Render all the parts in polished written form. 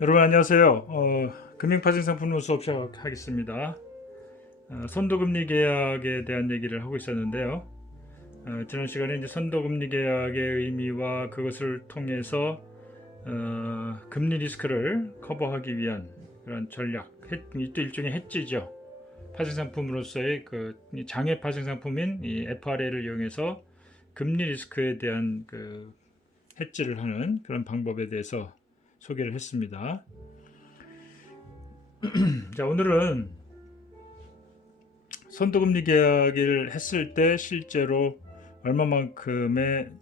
여러분 안녕하세요. 금융파생상품 수업 시작하겠습니다. 선도금리 계약에 대한 얘기를 하고 있었는데요. 지난 시간에 이제 선도금리 계약의 의미와 그것을 통해서 금리 리스크를 커버하기 위한 그런 전략, 또 일종의 해지죠. 파생상품으로서의 그 장외 파생상품인 이 FRA를 이용해서 금리 리스크에 대한 그 해지를 하는 그런 방법에 대해서 소개를 했습니다. 자, 오늘은 선도금리 계약을 했을 때 실제로 얼마만큼의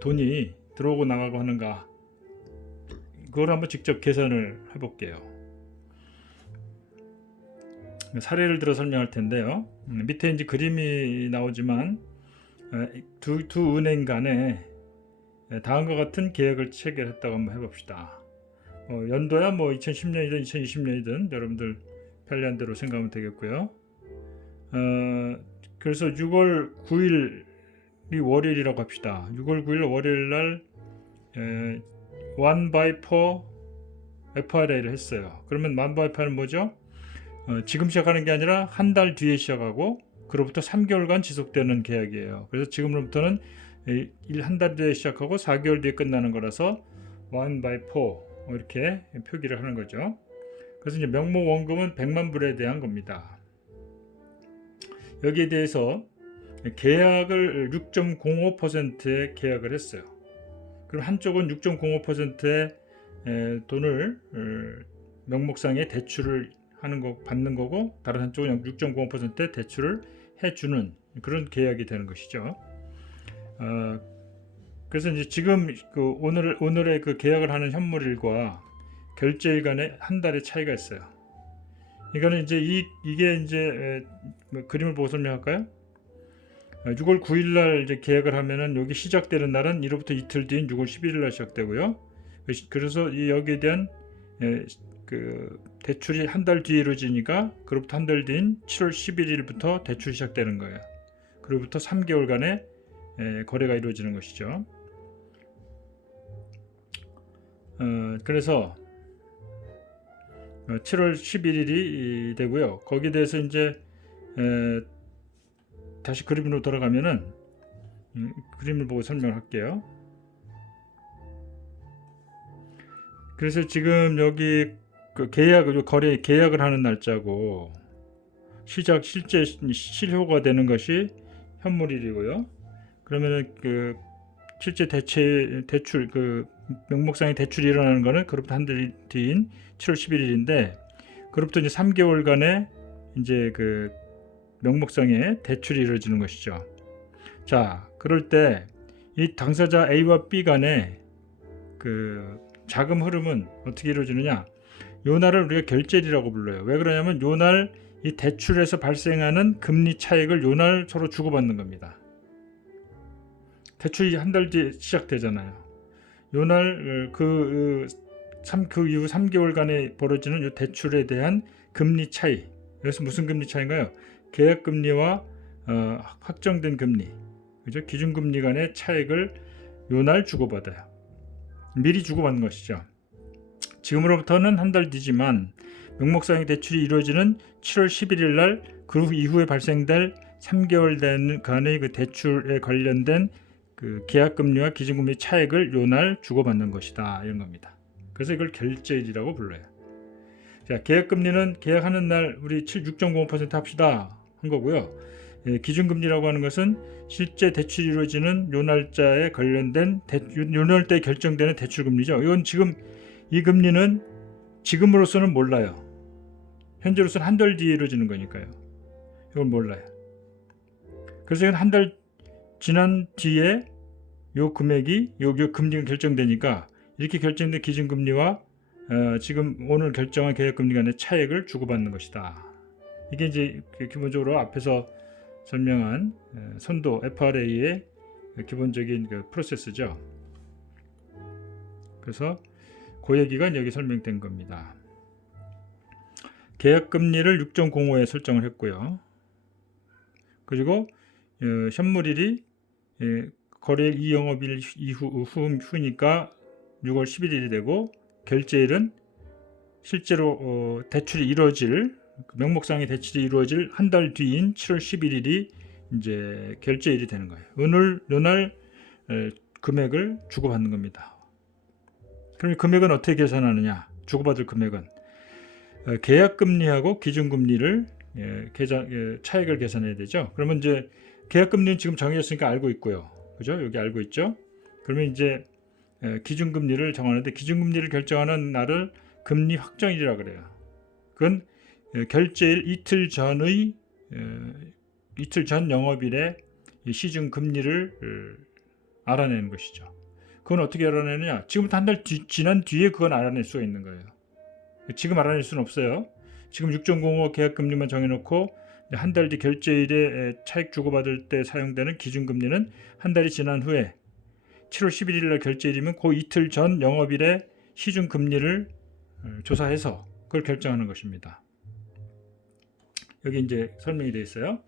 돈이 들어오고 나가고 하는가, 그걸 한번 직접 계산을 해볼게요. 사례를 들어 설명할 텐데요. 밑에 이제 그림이 나오지만 두 은행 간에 다음과 같은 계약을 체결했다고 한번 해봅시다. 연도야 뭐 2010년이든 2020년이든 여러분들 편리한 대로 생각하면 되겠고요. 그래서 6월 9일이 월요일이라고 합시다. 6월 9일 월요일 날 1 by 4 FRA를 했어요. 그러면 1 by 4는 뭐죠? 지금 시작하는 게 아니라 한 달 뒤에 시작하고 그로부터 3개월간 지속되는 계약이에요. 그래서 지금으로부터는 한 달 뒤에 시작하고 4개월 뒤에 끝나는 거라서 1 by 4 이렇게 표기를 하는 거죠. 그래서 이제 명목 원금은 100만 불에 대한 겁니다. 여기에 대해서 계약을 6.05%의 계약을 했어요. 그럼 한쪽은 6.05%의 돈을 명목상의 대출을 하는 거 받는 거고, 다른 한쪽은 6.05%의 대출을 해주는 그런 계약이 되는 것이죠. 그래서 이제 지금 그 오늘의 그 계약을 하는 현물일과 결제일 간에 한 달의 차이가 있어요. 이거는 이제 이게 이제 그림을 보고 설명할까요? 6월 9일 날 이제 계약을 하면은 여기 시작되는 날은 이로부터 이틀 뒤인 6월 11일 날 시작되고요. 그래서 이 여기에 대한 그 대출이 한 달 뒤에 이루어지니까 그로부터 한 달 뒤인 7월 11일부터 대출이 시작되는 거예요. 그로부터 3개월간의 거래가 이루어지는 것이죠. 그래서 7월 11일이 되고요. 거기에 대해서 이제 다시 그림으로 돌아가면은 그림을 보고 설명할게요. 그래서 지금 여기 그 거래 계약을 하는 날짜고 실제 실효가 되는 것이 현물일이고요. 그러면은 그 실제 대출 그 명목상의 대출이 일어나는 거는 그로부터 한 달 뒤인 7월 11일인데, 그로부터 이제 3개월간의 이제 그 명목상의 대출이 이루어지는 것이죠. 자, 그럴 때 이 당사자 A와 B 간의 그 자금 흐름은 어떻게 이루어지느냐? 요 날을 우리가 결제일이라고 불러요. 왜 그러냐면 요 날 이 대출에서 발생하는 금리 차익을 요 날 서로 주고받는 겁니다. 대출이 한 달 뒤에 시작되잖아요. 요 날 그 이후 3개월간에 벌어지는 요 대출에 대한 금리 차이. 여기서 무슨 금리 차이인가요? 계약 금리와 확정된 금리, 그죠? 기준금리 간의 차익을 요 날 주고받아요. 미리 주고받는 것이죠. 지금으로부터는 한 달 뒤지만 명목상의 대출이 이루어지는 7월 11일 날 그 이후에 발생될 3개월 간의 그 대출에 관련된 그 계약금리와 기준금리 차익을 요 날 주고받는 것이다, 이런 겁니다. 그래서 이걸 결제일이라고 불러요. 자, 계약금리는 계약하는 날 우리 6.05% 합시다 한 거고요. 기준금리라고 하는 것은 실제 대출이 이루어지는 요 날짜에 관련된 요 날짜에 결정되는 대출금리죠. 이건 지금 이 금리는 지금으로서는 몰라요. 현재로서는 한 달 뒤에 이루어지는 거니까요. 이건 몰라요. 그래서 이건 한 달 지난 뒤에 요 금액이 요 금리가 결정되니까 이렇게 결정된 기준금리와 지금 오늘 결정한 계약금리 간의 차액을 주고받는 것이다. 이게 이제 기본적으로 앞에서 설명한 선도 FRA의 기본적인 그 프로세스죠. 그래서 그 얘기가 여기 설명된 겁니다. 계약금리를 6.05에 설정을 했고요. 그리고 현물일이 거래일 이영업일 후니까 6월 11일이 되고, 결제일은 실제로 대출이 이루어질 명목상의 대출이 이루어질 한 달 뒤인 7월 11일이 이제 결제일이 되는 거예요. 요날 금액을 주고받는 겁니다. 그럼 금액은 어떻게 계산하느냐? 주고받을 금액은 계약금리하고 기준금리를 차액을 계산해야 되죠. 그러면 이제 계약금리는 지금 정해졌으니까 알고 있고요. 그죠? 여기 알고 있죠. 그러면 이제 기준금리를 정하는데 기준금리를 결정하는 날을 금리 확정일이라 그래요. 그건 결제일 이틀 전 영업일에 시중 금리를 알아내는 것이죠. 그건 어떻게 알아내느냐? 지금부터 한 달 지난 뒤에 그건 알아낼 수가 있는 거예요. 지금 알아낼 수는 없어요. 지금 6.05 계약금리만 정해놓고 한 달 뒤 결제일에 차익 주고받을 때 사용되는 기준금리는 한 달이 지난 후에 7월 11일 날 결제일이면 그 이틀 전 영업일에 시중금리를 조사해서 그걸 결정하는 것입니다. 여기 이제 설명이 되어 있어요.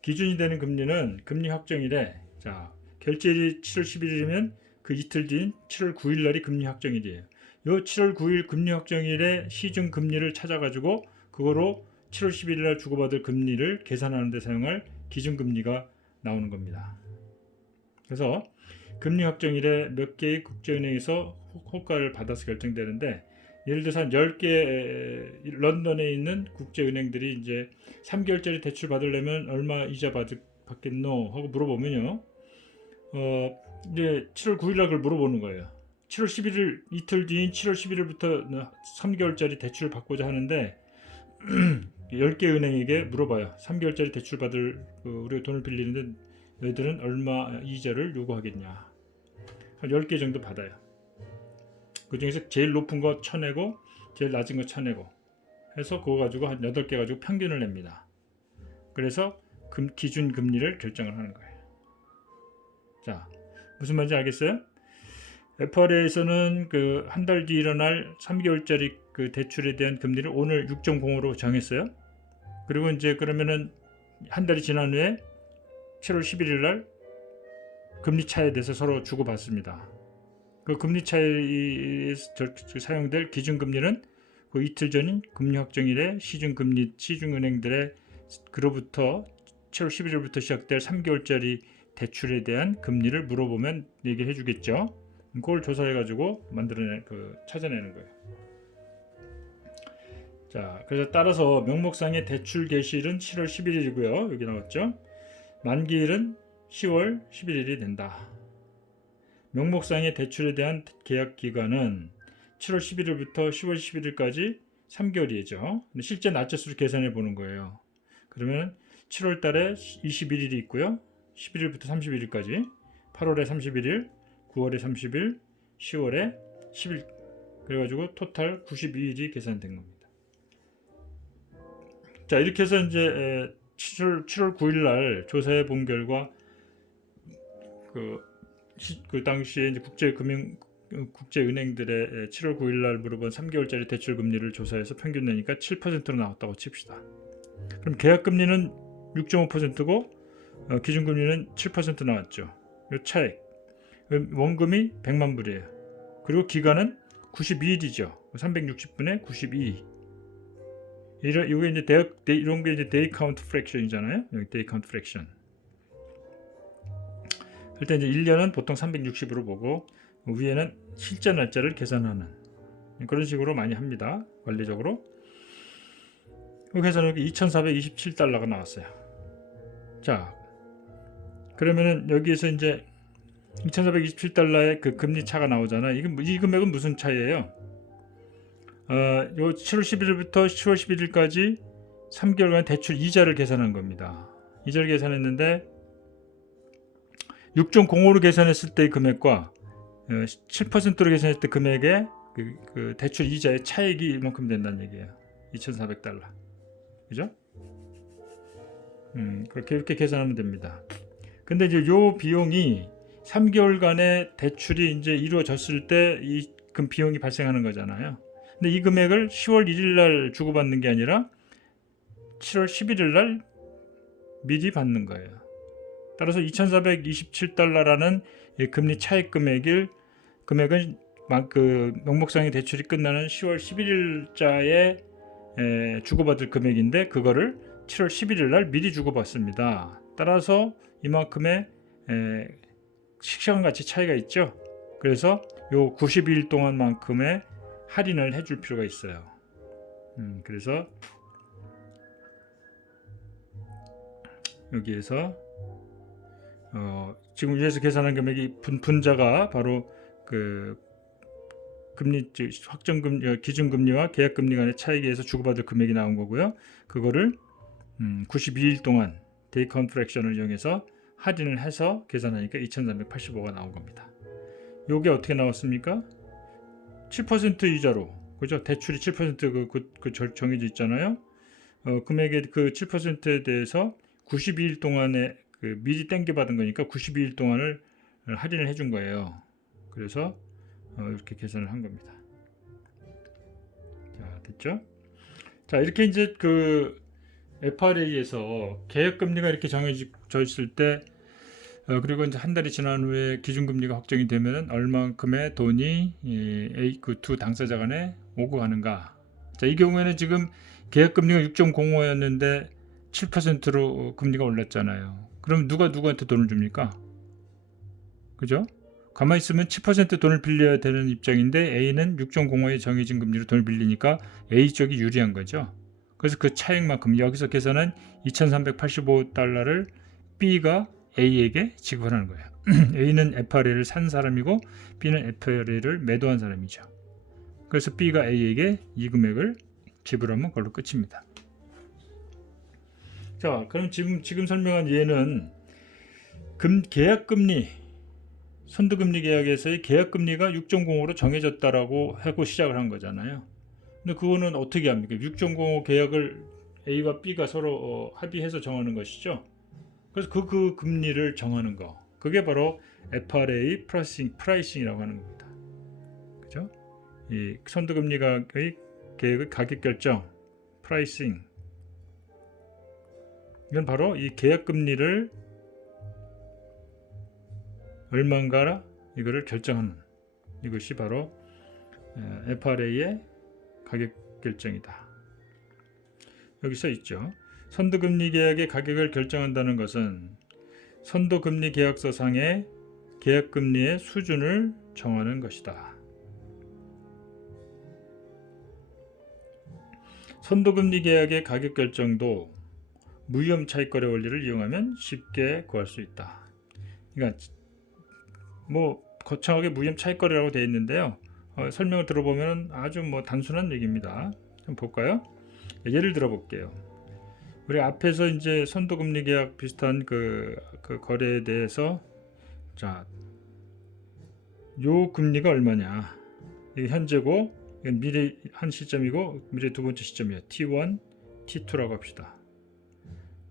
기준이 되는 금리는 금리 확정일에 결제일이 7월 11일이면 그 이틀 뒤인 7월 9일 날이 금리 확정일이에요. 요 7월 9일 금리 확정일에 시중 금리를 찾아가지고 그거로 7월 11일 날 주고받을 금리를 계산하는 데 사용할 기준금리가 나오는 겁니다. 그래서 금리 확정일에 몇 개의 국제은행에서 호가를 받아서 결정되는데 예를 들어서 한 10개 런던에 있는 국제은행들이 이제 3개월짜리 대출 받으려면 얼마 이자 받겠노 하고 물어보면요. 이제 7월 9일 날 그걸 물어보는 거예요. 7월 11일 이틀 뒤인 7월 11일부터 3개월짜리 대출을 받고자 하는데 10개 은행에게 물어봐요. 3개월짜리 대출 받을 우리가 돈을 빌리는데 너희들은 얼마 이자를 요구하겠냐. 한 10개 정도 받아요. 그 중에서 제일 높은 거 쳐내고 제일 낮은 거 쳐내고 해서 그거 가지고 한 8개 가지고 평균을 냅니다. 그래서 기준 금리를 결정을 하는 거예요. 자, 무슨 말인지 알겠어요? FRA에서는 그 한 달 뒤 일어날 3개월짜리 그 대출에 대한 금리를 오늘 6.05로 정했어요. 그리고 이제 그러면은 한 달이 지난 후에 7월 11일 날 금리 차에 대해서 서로 주고받습니다. 그 금리 차에서 사용될 기준금리는 그 이틀 전인 금리 확정일에 시중은행들의 그로부터 7월 11일부터 시작될 3개월짜리 대출에 대한 금리를 물어보면 얘기를 해주겠죠. 그걸 조사해가지고 찾아내는 거예요. 자, 그래서 따라서 명목상의 대출 개시일은 7월 11일이고요. 여기 나왔죠. 만기일은 10월 11일이 된다. 명목상의 대출에 대한 계약 기간은 7월 11일부터 10월 11일까지 3개월이죠. 근데 실제 날짜 수를 계산해 보는 거예요. 그러면 7월 달에 21일이 있고요. 11일부터 31일까지 8월에 31일, 9월에 30일, 10월에 10일 그래가지고 토탈 92일이 계산된 겁니다. 자, 이렇게 해서 이제 7월 9일 날 조사해 본 결과 그 당시에 이제 국제은행들의 7월 9일 날 물어본 3개월짜리 대출 금리를 조사해서 평균 내니까 7%로 나왔다고 칩시다. 그럼 계약 금리는 6.5%고 기준금리는 7% 나왔죠. 이 차액 원금이 100만 불이에요. 그리고 기간은 92일이죠. 360분의 92. 이게 이제 이런 게 이제 데이 카운트 프랙션이잖아요. 여기 데이 카운트 프랙션. 일단 이제 1년은 보통 360으로 보고 위에는 실제 날짜를 계산하는 그런 식으로 많이 합니다. 관리적으로. 그래서 여기 2,427달러가 나왔어요. 자, 그러면은 여기에서 이제 2,427달러의 그 금리 차가 나오잖아. 이 금액은 무슨 차이예요? 요 7월 11일부터 10월 11일까지 3개월간 대출 이자를 계산한 겁니다. 이자를 계산했는데 6.05로 계산했을 때의 금액과 7%로 계산했을 때 금액의 그 대출 이자의 차액이 이만큼 된다는 얘기예요. 2,400달러. 그죠? 이렇게 계산하면 됩니다. 근데 이제 요 비용이 3개월간의 대출이 이제 이루어졌을 때 이 비용이 발생하는 거잖아요. 근데 이 금액을 10월 1일 날 주고받는 게 아니라 7월 11일 날 미리 받는 거예요. 따라서 2,427달러라는 금리 차익 금액은 그 명목상의 대출이 끝나는 10월 11일자에 주고받을 금액인데 그거를 7월 11일 날 미리 주고받습니다. 따라서 이만큼의 시간가치 차이가 있죠. 그래서 요 92일 동안만큼의 할인을 해줄 필요가 있어요. 그래서 여기에서 지금 위에서 계산한 금액이 분자가 바로 그 금리 확정금리 기준금리와 계약금리 간의 차이에 의해서 주고받을 금액이 나온 거고요. 그거를 92일 동안 데이 컨트랙션을 이용해서 할인을 해서 계산하니까 2,385가 나온 겁니다. 요게 어떻게 나왔습니까? 7% 이자로, 그죠? 대출이 7% 정해져 있잖아요. 금액의 그 7%에 대해서 92일 동안에 그 미리 땡겨받은 거니까 92일 동안을 할인을 해준 거예요. 그래서 이렇게 계산을 한 겁니다. 자, 됐죠? 자, 이렇게 이제 그 FRA에서 계약금리가 이렇게 정해져 있을 때 그리고 이제 한 달이 지난 후에 기준금리가 확정이 되면은 얼만큼의 돈이 그 두 당사자 간에 오고 가는가. 자, 이 경우에는 지금 계약금리가 6.05였는데 7%로 금리가 올랐잖아요. 그럼 누가 누구한테 돈을 줍니까? 그죠? 가만히 있으면 7% 돈을 빌려야 되는 입장인데 A는 6.05에 정해진 금리로 돈을 빌리니까 A 쪽이 유리한 거죠. 그래서 그 차액만큼 여기서 계산한 2,385달러를 B가 A에게 지급하는 거예요. A는 FRA를 산 사람이고 B는 FRA를 매도한 사람이죠. 그래서 B가 A에게 이 금액을 지불하면 그걸로 끝입니다. 자, 그럼 지금 설명한 예는 계약금리, 선두금리 계약에서의 계약금리가 6.05로 정해졌다라고 하고 시작을 한 거잖아요. 근데 그거는 어떻게 합니까? 6.05 계약을 A와 B가 서로 합의해서 정하는 것이죠. 그래서 그 금리를 정하는 거, 그게 바로 FRA 프라이싱이라고 하는 겁니다. 그죠? 이 선두금리의 계획의 가격 결정, 프라이싱. 이건 바로 이 계약금리를 얼마인가 이거를 결정하는 이것이 바로 FRA의 가격 결정이다. 여기 써 있죠. 선두금리 계약의 가격을 결정한다는 것은 선두금리 계약서상의 계약금리의 수준을 정하는 것이다. 선두금리 계약의 가격 결정도 무위험 차익거래 원리를 이용하면 쉽게 구할 수 있다. 그러니까 뭐 거창하게 무위험 차익거래라고 되어 있는데요. 설명을 들어보면 아주 단순한 얘기입니다. 좀 볼까요? 예를 들어 볼게요. 우리 앞에서 이제 선두금리 계약 비슷한 그 거래에 대해서 자, 요 금리가 얼마냐? 이게 현재고 이건 미래 한 시점이고 미래 두 번째 시점이에요. T1, T2라고 합시다.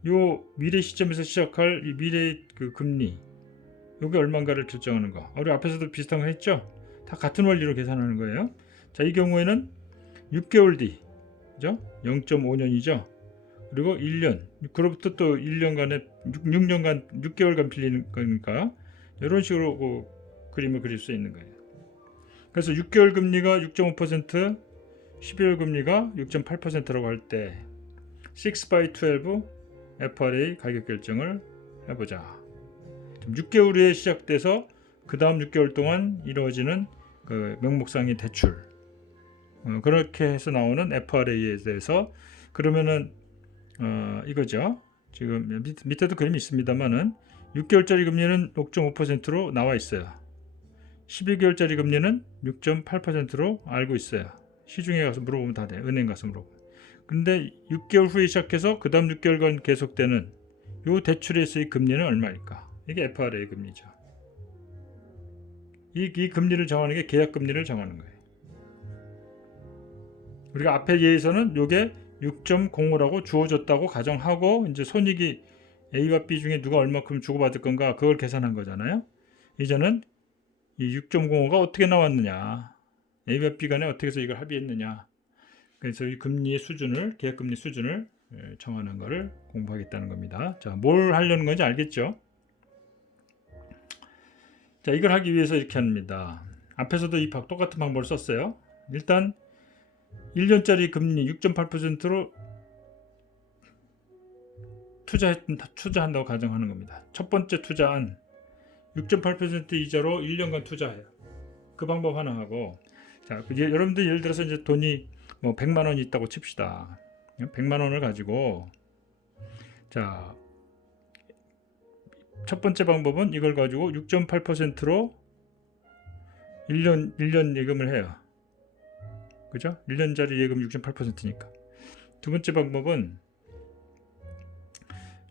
요 미래 시점에서 시작할 이 미래 그 금리 요게 얼마인가를 결정하는 거. 우리 앞에서도 비슷한 거 했죠? 다 같은 원리로 계산하는 거예요. 자, 이 경우에는 6개월 뒤, 그죠? 0.5년이죠. 그리고 1년, 그로부터 또 1년간에 6년간 6개월간 빌리는 거니까 이런 식으로 그림을 그릴 수 있는 거예요. 그래서 6개월 금리가 6.5%, 12월 금리가 6.8%라고 할 때 6x12 FRA 가격 결정을 해보자. 6개월 후에 시작돼서 그 다음 6개월 동안 이루어지는 그 명목상의 대출, 그렇게 해서 나오는 FRA에 대해서 그러면은 이거죠. 지금 밑에도 그림이 있습니다만은 6개월짜리 금리는 6.5%로 나와 있어요. 12개월짜리 금리는 6.8%로 알고 있어요. 시중에 가서 물어보면 다 돼. 은행 가서 물어보면. 근데 6개월 후에 시작해서 그 다음 6개월간 계속되는 요 대출에서의 금리는 얼마일까? 이게 FRA 금리죠. 이 금리를 정하는 게 계약 금리를 정하는 거예요. 우리가 앞에 예에서는 요게 6.05라고 주어졌다고 가정하고 이제 손익이 A와 B 중에 누가 얼마큼 주고받을 건가 그걸 계산한 거잖아요. 이제는 이 6.05가 어떻게 나왔느냐, A와 B 간에 어떻게 해서 이걸 합의했느냐, 그래서 이 금리의 수준을, 계약금리 수준을 정하는 것을 공부하겠다는 겁니다. 자, 뭘 하려는 건지 알겠죠? 자, 이걸 하기 위해서 이렇게 합니다. 앞에서도 똑같은 방법을 썼어요. 일단 1년짜리 금리 6.8%로 투자한다고 가정하는 겁니다. 첫 번째 투자한 6.8% 이자로 1년간 투자해요. 그 방법 하나 하고, 자, 여러분들 예를 들어서 이제 돈이 뭐 100만 원이 있다고 칩시다. 100만 원을 가지고, 자, 첫 번째 방법은 이걸 가지고 6.8%로 1년 예금을 해요. 그죠? 1년짜리 예금 6.8%니까. 두 번째 방법은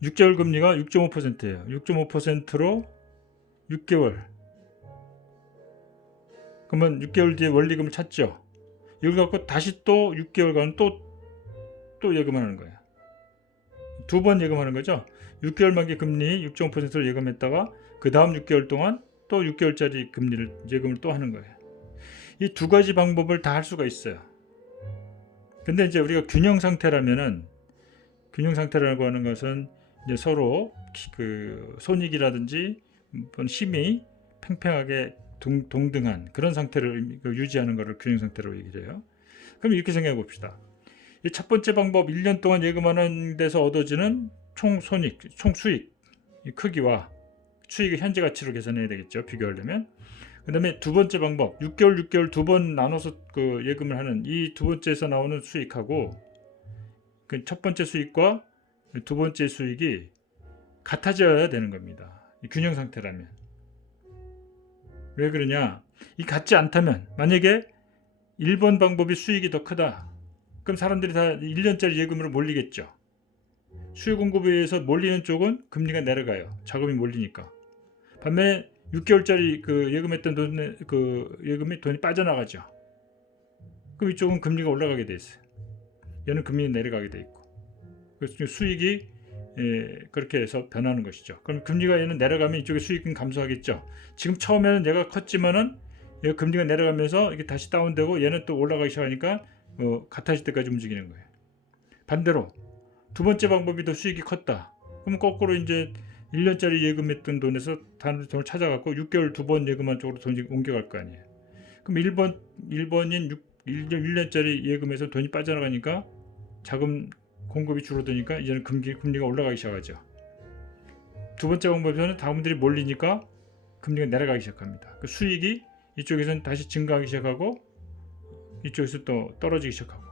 6개월 금리가 6.5%예요. 6.5%로 6개월. 그러면 6개월 뒤에 원리금을 찾죠. 이걸 갖고 다시 또 6개월간 또 예금하는 거예요. 두 번 예금하는 거죠. 6개월 만기 금리 6.5%로 예금했다가 그 다음 6개월 동안 또 6개월짜리 예금을 또 하는 거예요. 이 두 가지 방법을 다 할 수가 있어요. 근데 이제 우리가 균형 상태라고 하는 것은 이제 서로 그 손익이라든지 힘이 팽팽하게 동등한 그런 상태를 유지하는 것을 균형 상태로 얘기를 해요. 그럼 이렇게 생각해 봅시다. 이 첫 번째 방법 1년 동안 예금하는 데서 얻어지는 총 수익 크기와 수익의 현재 가치로 계산해야 되겠죠. 비교하려면. 그 다음에 두 번째 방법 6개월 두 번 나눠서 그 예금을 하는 이 두 번째에서 나오는 수익하고 그 첫 번째 수익과 두 번째 수익이 같아져야 되는 겁니다. 이 균형 상태라면. 왜 그러냐? 이 같지 않다면 만약에 1번 방법이 수익이 더 크다. 그럼 사람들이 다 1년짜리 예금으로 몰리겠죠. 수요 공급에 의해서 몰리는 쪽은 금리가 내려가요. 자금이 몰리니까. 반면에 6개월짜리 그 예금했던 예금이 돈이 빠져나가죠. 그럼 이쪽은 금리가 올라가게 돼 있어요. 얘는 금리가 내려가게 돼 있고. 그래서 수익이 그렇게 해서 변하는 것이죠. 그럼 금리가 얘는 내려가면 이쪽에 수익은 감소하겠죠. 지금 처음에는 얘가 컸지만은 얘가 금리가 내려가면서 이게 다시 다운되고 얘는 또 올라가기 시작하니까 같아질 때까지 움직이는 거예요. 반대로 두 번째 방법이 더 수익이 컸다. 그럼 거꾸로 이제 1년짜리 예금했던 돈에서 다른 돈을 찾아갖고 6개월 두 번 예금한 쪽으로 돈이 옮겨갈 거 아니에요. 그럼 1번인 1년짜리 예금에서 돈이 빠져나가니까 자금 공급이 줄어드니까 이제는 금리가 올라가기 시작하죠. 두 번째 방법에서는 다음들이 몰리니까 금리가 내려가기 시작합니다. 그 수익이 이쪽에서는 다시 증가하기 시작하고 이쪽에서 또 떨어지기 시작하고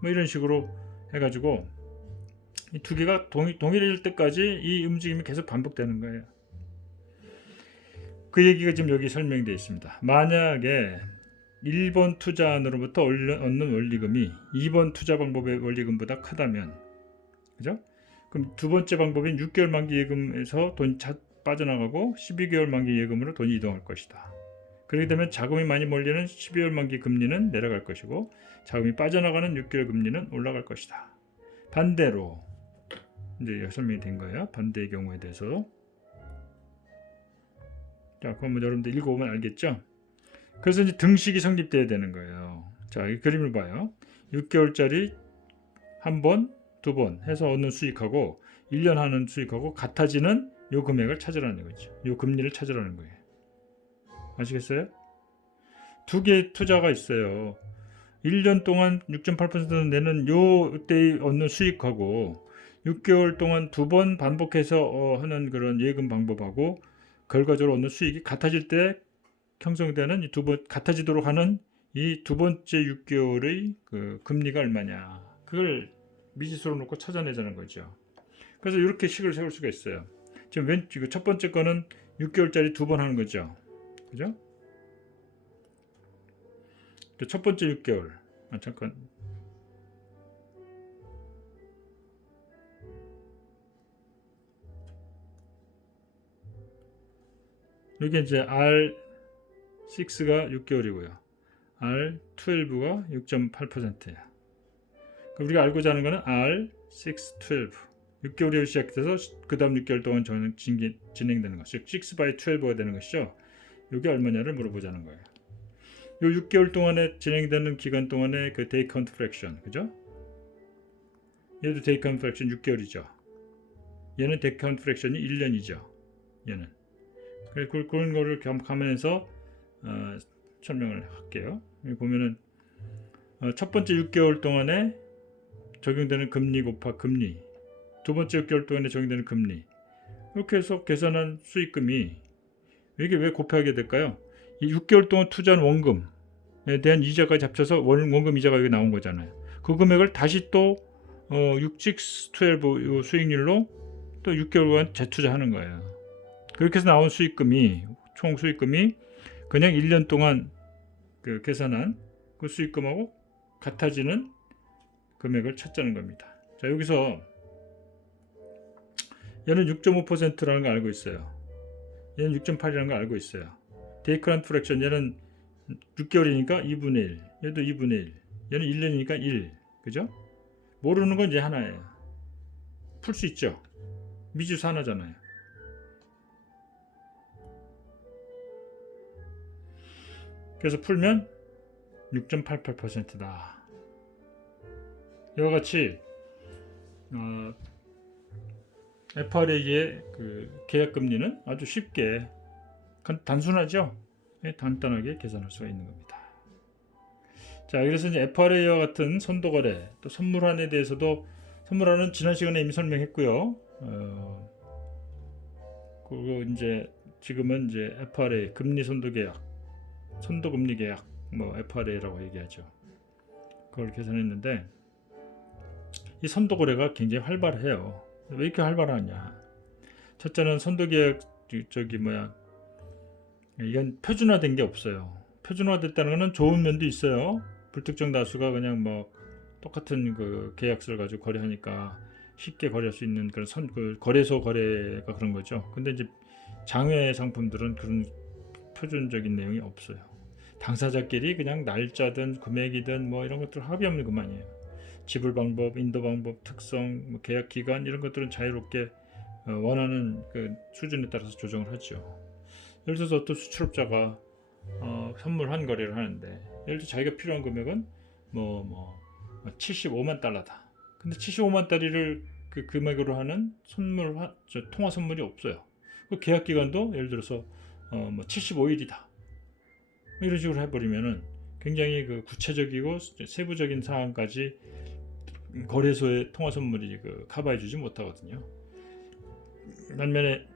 뭐 이런 식으로 해가지고 이 두 개가 동일해질 때까지 이 움직임이 계속 반복되는 거예요. 그 얘기가 지금 여기 설명되어 있습니다. 만약에 1번 투자안으로부터 얻는 원리금이 2번 투자 방법의 원리금보다 크다면, 그죠? 그럼 두 번째 방법인 6개월 만기 예금에서 돈이 빠져나가고 12개월 만기 예금으로 돈이 이동할 것이다. 그렇게 되면 자금이 많이 몰리는 12개월 만기 금리는 내려갈 것이고 자금이 빠져나가는 6개월 금리는 올라갈 것이다. 반대로 이제 설명이 된 거예요. 반대의 경우에 대해서. 자, 그럼 여러분들 읽어보면 알겠죠? 그래서 이제 등식이 성립돼야 되는 거예요. 자, 이 그림을 봐요. 6개월짜리 한 번, 두 번 해서 얻는 수익하고 1년 하는 수익하고 같아지는 요 금액을 찾으라는 거죠. 요 금리를 찾으라는 거예요. 아시겠어요? 두 개의 투자가 있어요. 1년 동안 6.8% 내는 요 때에 얻는 수익하고 6개월 동안 두 번 반복해서 하는 그런 예금 방법하고 결과적으로 얻는 수익이 같아질 때 형성되는 이 같아지도록 하는 이 두 번째 6개월의 그 금리가 얼마냐, 그걸 미지수로 놓고 찾아내자는 거죠. 그래서 이렇게 식을 세울 수가 있어요. 지금 첫 번째 거는 6개월짜리 두 번 하는 거죠. 그죠? 첫 번째 6개월. 잠깐. 여기 이제 R6가 6개월이고요. R12가 6.8%예요. 우리가 알고자 하는 거는 R6, 12. 6개월이 시작돼서 그 다음 6개월 동안 진행되는 것이죠. 6 by 12가 되는 것이죠. 이게 얼마냐를 물어보자는 거예요. 이 6개월 동안에 진행되는 기간 동안에 그 day count fraction, 그죠? 얘도 day count fraction 6개월이죠. 얘는 day count fraction이 1년이죠. 얘는. 그런 거를 감안해서 설명을 할게요. 여기 보면은 첫 번째 6개월 동안에 적용되는 금리 곱하 금리, 두 번째 6개월 동안에 적용되는 금리, 이렇게 해서 계산한 수익금이 이게 왜 곱하게 될까요? 이 6개월 동안 투자한 원금에 대한 이자까지 합쳐서 원금 이자가 여기 나온 거잖아요. 그 금액을 다시 또 6-12 수익률로 또 6개월간 재투자하는 거예요. 그렇게 해서 나온 수익금이, 총 수익금이 그냥 1년 동안 그 계산한 그 수익금하고 같아지는 금액을 찾자는 겁니다. 자, 여기서 얘는 6.5%라는 걸 알고 있어요. 얘는 6.8이라는 걸 알고 있어요. 데이크란트 프랙션, 얘는 6개월이니까 2분의 1, 얘도 2분의 1, 얘는 1년이니까 1, 그죠? 모르는 건 이제 하나예요. 풀 수 있죠. 미지수 하나잖아요. 그래서 풀면 6.88%다. 이와 같이 FRA의 그 계약금리는 아주 쉽게, 단순하죠? 간단하게 계산할 수가 있는 겁니다. 자, 그래서 이제 FRA와 같은 선도거래, 또 선물환에 대해서도, 선물환은 지난 시간에 이미 설명했고요. 그리고 이제 지금은 이제 FRA, 금리 선도계약, 선도금리 계약, 뭐 FRA라고 얘기하죠. 그걸 계산했는데 이 선도거래가 굉장히 활발해요. 왜 이렇게 활발하냐? 첫째는 선도계약, 이건 표준화된 게 없어요. 표준화됐다는 것은 좋은 면도 있어요. 불특정 다수가 그냥 뭐 똑같은 그 계약서를 가지고 거래하니까 쉽게 거래할 수 있는 그런 그 거래소 거래가 그런 거죠. 근데 이제 장외 상품들은 그런 표준적인 내용이 없어요. 당사자끼리 그냥 날짜든 금액이든 뭐 이런 것들 합의 없는 것만이에요. 지불 방법, 인도 방법, 특성, 뭐 계약 기간 이런 것들은 자유롭게 원하는 그 수준에 따라서 조정을 하죠. 예를 들어서 어떤 수출업자가 선물한 거래를 하는데, 예를 들어 자기가 필요한 금액은 뭐 75만 달러다. 근데 75만 달러를 그 금액으로 하는 통화 선물이 없어요. 그 계약 기간도 예를 들어서 뭐 75일이다. 이런 식으로 해버리면은 굉장히 그 구체적이고 세부적인 사항까지 거래소의 통화 선물이 그 커버해주지 못하거든요. 반면에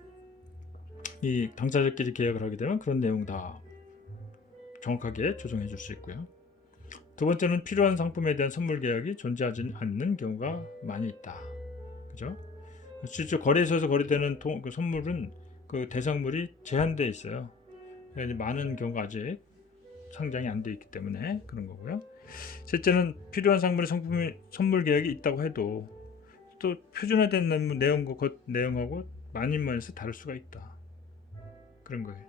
이 당사자끼리 계약을 하게 되면 그런 내용 다 정확하게 조정해 줄 수 있고요. 두 번째는 필요한 상품에 대한 선물 계약이 존재하지 않는 경우가 많이 있다. 그죠? 실제 거래소에서 거래되는 그 선물은 그 대상물이 제한되어 있어요. 많은 경우가 아직 상장이 안 되어 있기 때문에 그런 거고요. 셋째는 필요한 상품의 선물 계약이 있다고 해도 또 표준화된 내용하고 많은 면에서 다를 수가 있다. 그런 거예요.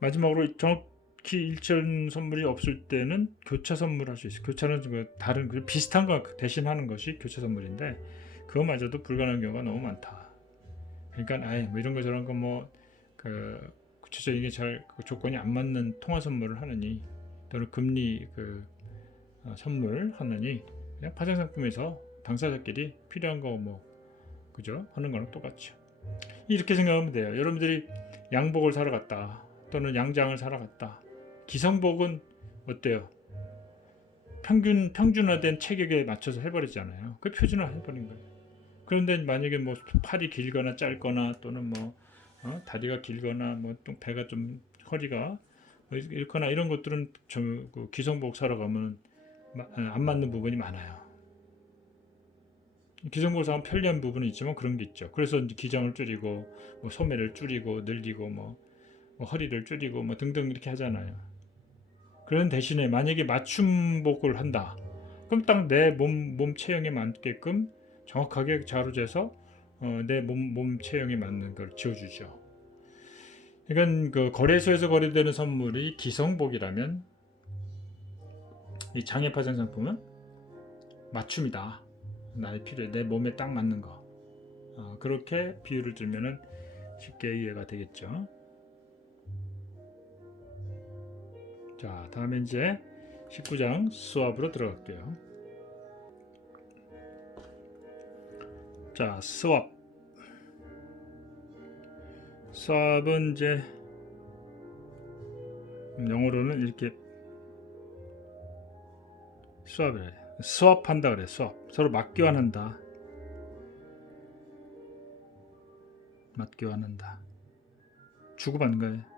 마지막으로 정확히 일치한 선물이 없을 때는 교차 선물할 수 있어요. 교차는 다른 비슷한 거 대신하는 것이 교차 선물인데 그거마저도 불가능한 경우가 너무 많다. 그러니까 뭐 이런 거 저런 거 뭐 그 구체적인 게 잘 조건이 안 맞는 통화 선물을 하느니 또는 금리 선물 하느니 그냥 파생 상품에서 당사자끼리 필요한 거 뭐 그죠? 하는 거랑 똑같죠. 이렇게 생각하면 돼요. 여러분들이 양복을 사러 갔다 또는 양장을 사러 갔다. 기성복은 어때요? 평준화된 체격에 맞춰서 해버리잖아요. 그 표준화 해버린 거예요. 그런데 만약에 뭐 팔이 길거나 짧거나 또는 뭐 다리가 길거나 뭐 또 배가 좀 허리가 이렇거나 이런 것들은 그 기성복 사러 가면 안 맞는 부분이 많아요. 기성복을 사면 편리한 부분은 있지만 그런 게 있죠. 그래서 이제 기장을 줄이고 뭐 소매를 줄이고 늘리고 뭐 허리를 줄이고 뭐 등등 이렇게 하잖아요. 그런 대신에 만약에 맞춤복을 한다. 그럼 딱 내 몸 체형에 맞게끔 정확하게 자로재서 내 몸 체형에 맞는 걸 지어주죠. 그러니까 그 거래소에서 거래되는 선물이 기성복이라면 이 장애 파생 상품은 맞춤이다. 나의 필요에 내 몸에 딱 맞는 거. 그렇게 비유를 들면은 쉽게 이해가 되겠죠. 자, 다음에 이제 19장 수압으로 들어갈게요. 자, 수압은 이제 영어로는 이렇게 수합이래. 수합한다 그래. 수합. 서로 맞교환한다. 맞교환한다. 주고받는 거예요.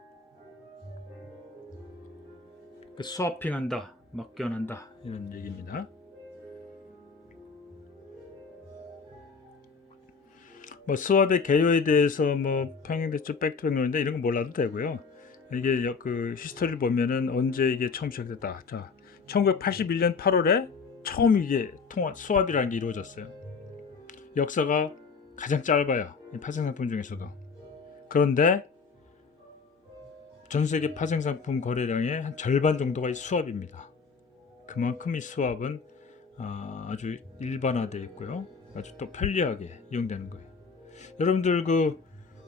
스와핑한다, 맞교환한다 이런 얘기입니다. 뭐 수압의 개요에 대해서 뭐 평행대조, 백투백론인데 이런 거 몰라도 되고요. 이게 그 히스토리를 보면은 언제 이게 처음 시작됐다. 자, 1981년 8월에 처음 이게 수압이라는 게 이루어졌어요. 역사가 가장 짧아요. 이 파생상품 중에서도. 그런데 전 세계 파생상품 거래량의 한 절반 정도가 이 수압입니다. 그만큼 이 수압은 아주 일반화되어 있고요. 아주 또 편리하게 이용되는 거예요. 여러분들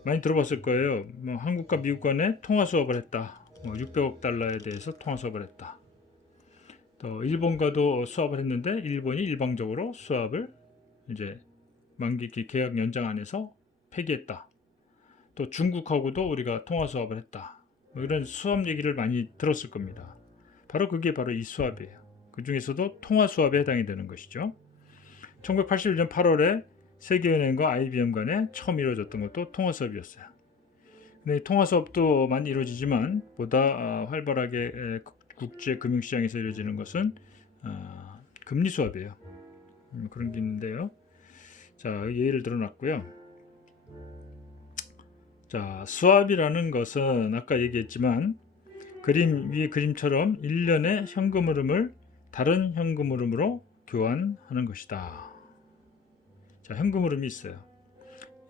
많이 들어봤을 거예요. 뭐 한국과 미국 간에 통화 수합을 했다. 600억 달러에 대해서 통화 수합을 했다. 또 일본과도 수합을 했는데 일본이 일방적으로 수합을 이제 만기기 계약 연장 안에서 폐기했다. 또 중국하고도 우리가 통화 수합을 했다. 뭐 이런 수합 얘기를 많이 들었을 겁니다. 그게 바로 이 수합이에요. 그 중에서도 통화 수합에 해당이 되는 것이죠. 1981년 8월에 세계은행과 IBM 간에 처음 이루어졌던 것도 통화 수합이었어요. 근데 통화 수합도 많이 이루어지지만 보다 활발하게 국제 금융시장에서 이루어지는 것은 금리 수합이에요. 그런 게 있는데요. 자, 예를 들어놨고요. 자, 수합이라는 것은 아까 얘기했지만 위의 그림처럼 1년의 현금 흐름을 다른 현금 흐름으로 교환하는 것이다. 자, 현금 흐름이 있어요.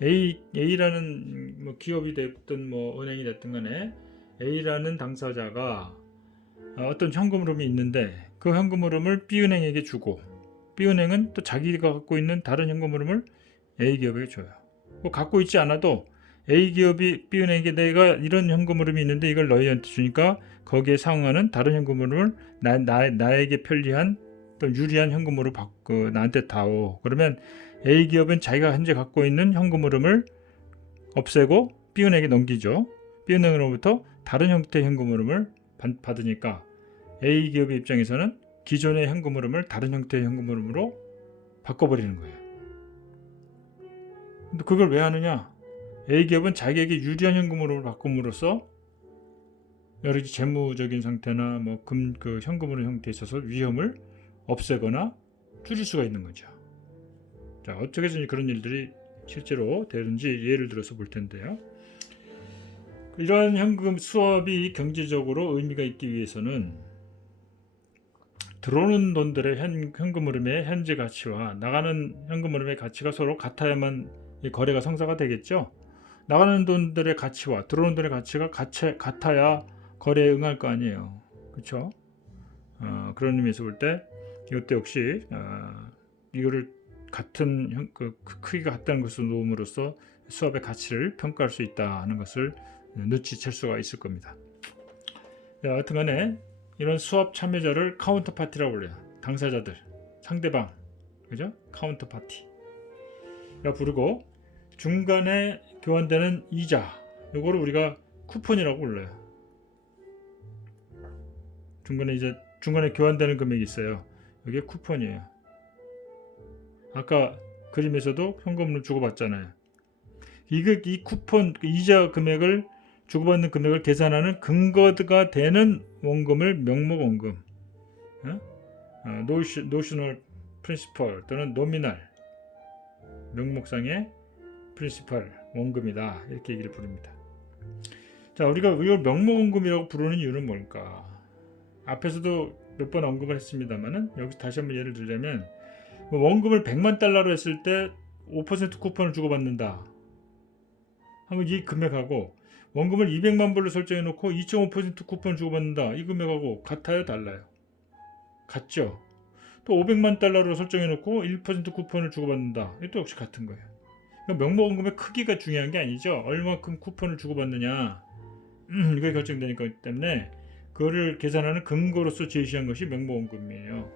A라는 뭐 기업이 됐든 뭐 은행이 됐든 간에 A라는 당사자가 어떤 현금 흐름이 있는데 그 현금 흐름을 B은행에게 주고 B은행은 또 자기가 갖고 있는 다른 현금 흐름을 A기업에게 줘요. 갖고 있지 않아도 A기업이 B은행에게 내가 이런 현금 흐름이 있는데 이걸 너희한테 주니까 거기에 상응하는 다른 현금 흐름을 나에게 편리한 또 유리한 현금 흐름으로 나한테 다오. 그러면 A기업은 자기가 현재 갖고 있는 현금 흐름을 없애고 B은행에게 넘기죠. B은행으로부터 다른 형태의 현금 흐름을 받으니까 A기업의 입장에서는 기존의 현금 흐름을 다른 형태의 현금 흐름으로 바꿔버리는 거예요. 근데 그걸 왜 하느냐? A기업은 자기에게 유리한 현금 흐름을 바꿈으로써 여러 가지 재무적인 상태나 뭐 현금 흐름 형태에 있어서 위험을 없애거나 줄일 수가 있는 거죠. 자, 어떻게 해서 그런 일들이 실제로 되는지 예를 들어서 볼 텐데요. 이러한 현금 수합이 경제적으로 의미가 있기 위해서는 들어오는 돈들의 현금 흐름의 현재 가치와 나가는 현금 흐름의 가치가 서로 같아야만 이 거래가 성사가 되겠죠. 나가는 돈들의 가치와 들어오는 돈의 가치가 같아야 거래에 응할 거 아니에요. 그렇죠? 그런 의미에서 볼 때 이것도 역시 이거를 같은 크기가 같다는 것을 놓음으로써 수합의 가치를 평가할 수 있다는 것을 눈치챌 수가 있을 겁니다. 하여튼간에 이런 수합 참여자를 카운터파티라고 불러요. 당사자들, 상대방, 그죠? 카운터파티라 부르고 중간에 교환되는 이자, 이거를 우리가 쿠폰이라고 불러요. 중간에 교환되는 금액이 있어요. 이게 쿠폰이에요. 아까 그림에서도 현금을 주고받잖아요. 이 쿠폰 이자 금액을 주고받는 금액을 계산하는 근거가 되는 원금을 명목원금, 노셔널 프린시펄 또는 노미널 명목상의 프린시펄 원금이다 이렇게 얘기를 부릅니다. 자, 우리가 이걸 명목원금이라고 부르는 이유는 뭘까? 앞에서도 몇 번 언급을 했습니다만은 여기서 다시 한번 예를 들자면 원금을 100만 달러로 했을 때 5% 쿠폰을 주고받는다 하면 이 금액하고 원금을 200만 불로 설정해 놓고 2.5% 쿠폰을 주고받는다 이 금액하고 같아요, 달라요? 같죠. 또 500만 달러로 설정해 놓고 1% 쿠폰을 주고받는다 이것도 역시 같은 거예요. 명목원금의 크기가 중요한 게 아니죠. 얼마큼 쿠폰을 주고받느냐 이게 결정되니까 때문에 그거를 계산하는 근거로서 제시한 것이 명목원금이에요.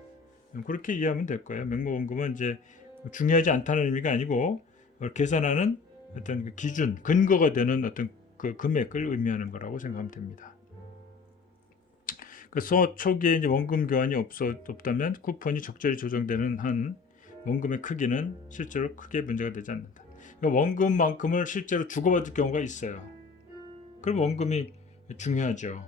그렇게 이해하면 될 거예요. 명목원금은 이제 중요하지 않다는 의미가 아니고 계산하는 어떤 그 기준, 근거가 되는 어떤 그 금액을 의미하는 거라고 생각하면 됩니다. 그 수업 초기에 이제 원금 교환이 없다면 쿠폰이 적절히 조정되는 한 원금의 크기는 실제로 크게 문제가 되지 않는다. 그러니까 원금만큼을 실제로 주고받을 경우가 있어요. 그럼 원금이 중요하죠.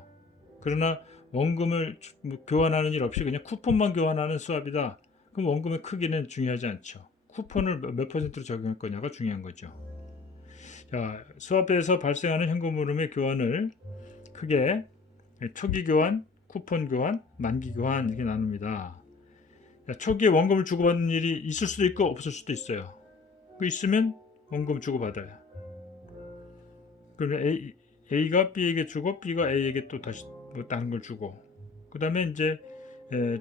그러나 원금을 교환하는 일 없이 그냥 쿠폰만 교환하는 수합이다. 그럼 원금의 크기는 중요하지 않죠. 쿠폰을 몇 퍼센트로 적용할 거냐가 중요한 거죠. 자, 수합에서 발생하는 현금 흐름의 교환을 크게 초기 교환, 쿠폰 교환, 만기 교환 이렇게 나눕니다. 자, 초기에 원금을 주고받는 일이 있을 수도 있고 없을 수도 있어요. 그 있으면 원금 주고받아요. 그러면 A가 B에게 주고 B가 A에게 또 다시 뭐 다른 걸 주고, 그 다음에 이제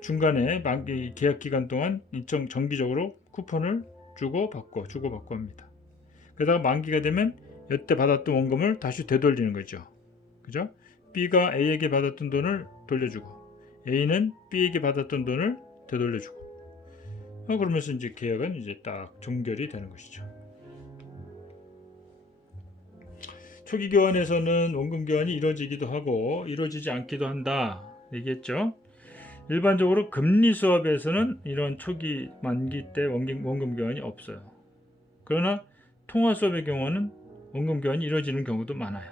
중간에 만기 계약 기간 동안 일정 정기적으로 쿠폰을 주고받고 합니다. 그러다가 만기가 되면 여태 받았던 원금을 다시 되돌리는 거죠. 그죠? B가 A에게 받았던 돈을 돌려주고 A는 B에게 받았던 돈을 되돌려주고 그러면서 이제 계약은 이제 딱 종결이 되는 것이죠. 초기 교환에서는 원금 교환이 이루어지기도 하고 이루어지지 않기도 한다 얘기했죠. 일반적으로 금리 수합에서는 이런 초기 만기 때 원금 교환이 없어요. 그러나 통화 수합의 경우는 원금 교환이 이루어지는 경우도 많아요.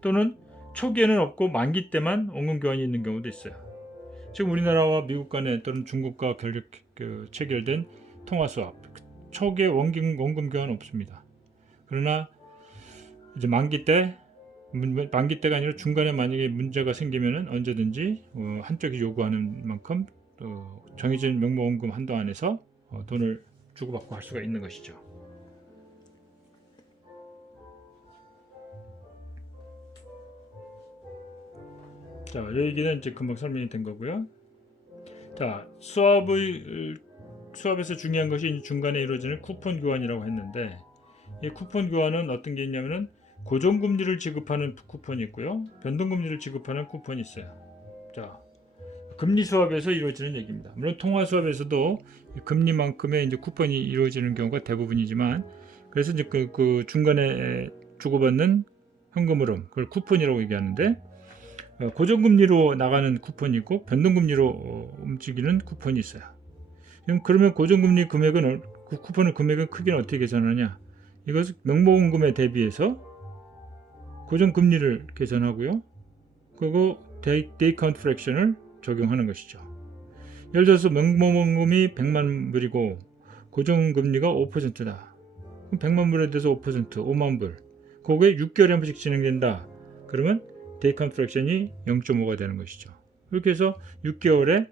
또는 초기에는 없고 만기 때만 원금 교환이 있는 경우도 있어요. 지금 우리나라와 미국 간에 또는 중국과 체결된 통화 수합 초기에 원금 교환 없습니다. 그러나 이제 만기때가 아니라 중간에 만약에 문제가 생기면은 언제든지 한쪽이 요구하는 만큼 정해진 명목원금 한도 안에서 돈을 주고받고 할 수가 있는 것이죠. 자, 이 얘기는 이제 금방 설명이 된 거고요. 자, 수합에서 중요한 것이 중간에 이루어지는 쿠폰 교환이라고 했는데, 이 쿠폰 교환은 어떤 게 있냐면은 고정금리를 지급하는 쿠폰이 있고요, 변동금리를 지급하는 쿠폰이 있어요. 자, 금리 수합에서 이루어지는 얘기입니다. 물론 통화 수합에서도 금리만큼의 이제 쿠폰이 이루어지는 경우가 대부분이지만, 그래서 이제 그 중간에 주고받는 현금 흐름, 그걸 쿠폰이라고 얘기하는데, 고정금리로 나가는 쿠폰이 있고 변동금리로 움직이는 쿠폰이 있어요. 그러면 고정금리 금액은 그 쿠폰의 금액은 크기는 어떻게 계산하냐? 이것은 명목원금에 대비해서 고정금리를 계산하고요. 그리고 데이 카운트 프랙션을 적용하는 것이죠. 예를 들어서 명목원금이 100만 불이고 고정금리가 5%다. 그럼 100만 불에 대해서 5%, 5만 불. 그게 6개월에 한 번씩 진행된다. 그러면 데이 카운트 프랙션이 0.5가 되는 것이죠. 이렇게 해서 6개월에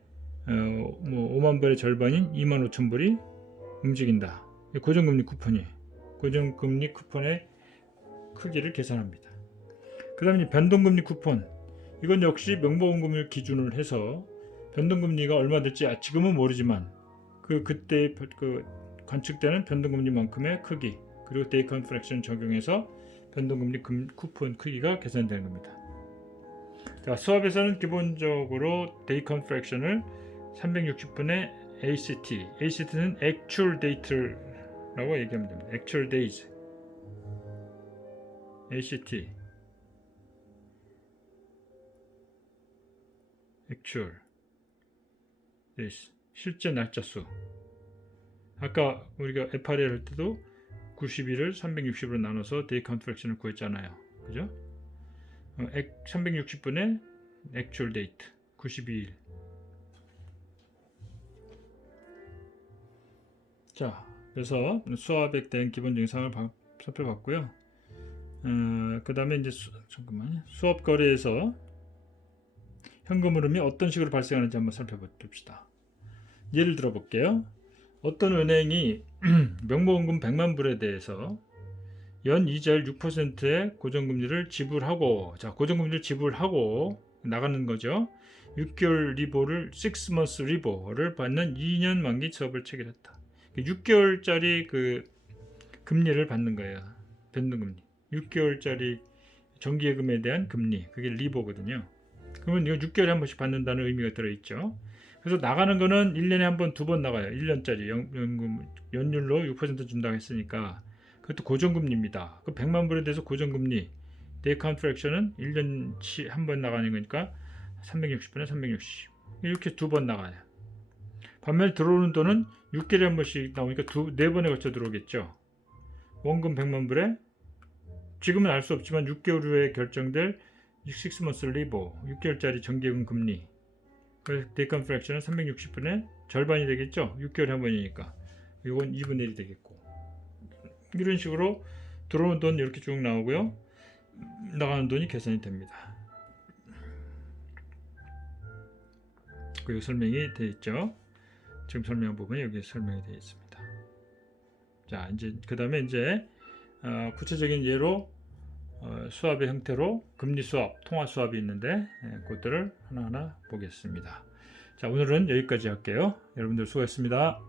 5만 불의 절반인 2만 5천 불이 움직인다. 고정금리 쿠폰의 크기를 계산합니다. 그 다음에 변동금리 쿠폰, 이건 역시 명목원금을 기준으로 해서 변동금리가 얼마 될지 지금은 모르지만 그때 관측되는 변동금리만큼의 크기, 그리고 데이 카운트 프랙션 적용해서 변동금리 쿠폰 크기가 계산되는 겁니다. 자, 수합에서는 기본적으로 데이 카운트 프랙션을 360분의 ACT는 Actual Date라고 얘기하면 됩니다. Actual Days, ACT, Actual Days, 실제 날짜 수. 아까 우리가 FRL 할 때도 90일을 360으로 나눠서 데이 카운트 프랙션을 구했잖아요. 그죠? 360분의 Actual Date, 92일. 자, 그래서 수합에 대한 기본적인 사항을 살펴봤고요. 그 다음에 이제 수업 거래에서 현금 흐름이 어떤 식으로 발생하는지 한번 살펴봅시다. 예를 들어 볼게요. 어떤 은행이 명목원금 100만 불에 대해서 연 이자율 6%의 고정금리를 지불하고, 자, 고정금리를 지불하고 나가는 거죠. 6개월 리보를 6 months 리보를 받는 2년 만기 수합을 체결했다. 6개월짜리 그 금리를 받는 거예요. 변동금리. 6개월짜리 정기예금에 대한 금리, 그게 리보거든요. 그러면 이거 6개월에 한 번씩 받는다는 의미가 들어있죠. 그래서 나가는 거는 1년에 한 번, 2번 나가요. 1년짜리 연율로 6% 준다고 했으니까 그것도 고정금리입니다. 그 100만 불에 대해서 고정금리 데이 카운트 프랙션은 1년치 한 번 나가는 거니까 360분에 360 이렇게 두 번 나가요. 반면에 들어오는 돈은 6개월에 한 번씩 나오니까 4번에 걸쳐 들어오겠죠. 원금 100만 불에 지금은 알 수 없지만 6개월 후에 결정될 6months LIBOR 6개월짜리 정기예금 금리 그래서 대감 프랙션은 360분의 절반이 되겠죠. 6개월에 한 번이니까 이건 2분의 1이 되겠고 이런 식으로 들어오는 돈 이렇게 쭉 나오고요. 나가는 돈이 계산이 됩니다. 그리고 설명이 되어 있죠. 지금 설명한 부분이 여기 설명이 되어 있습니다. 자, 이제 그 다음에 이제 구체적인 예로 수합의 형태로 금리 수합, 통화 수합이 있는데 그것들을 하나하나 보겠습니다. 자, 오늘은 여기까지 할게요. 여러분들 수고했습니다.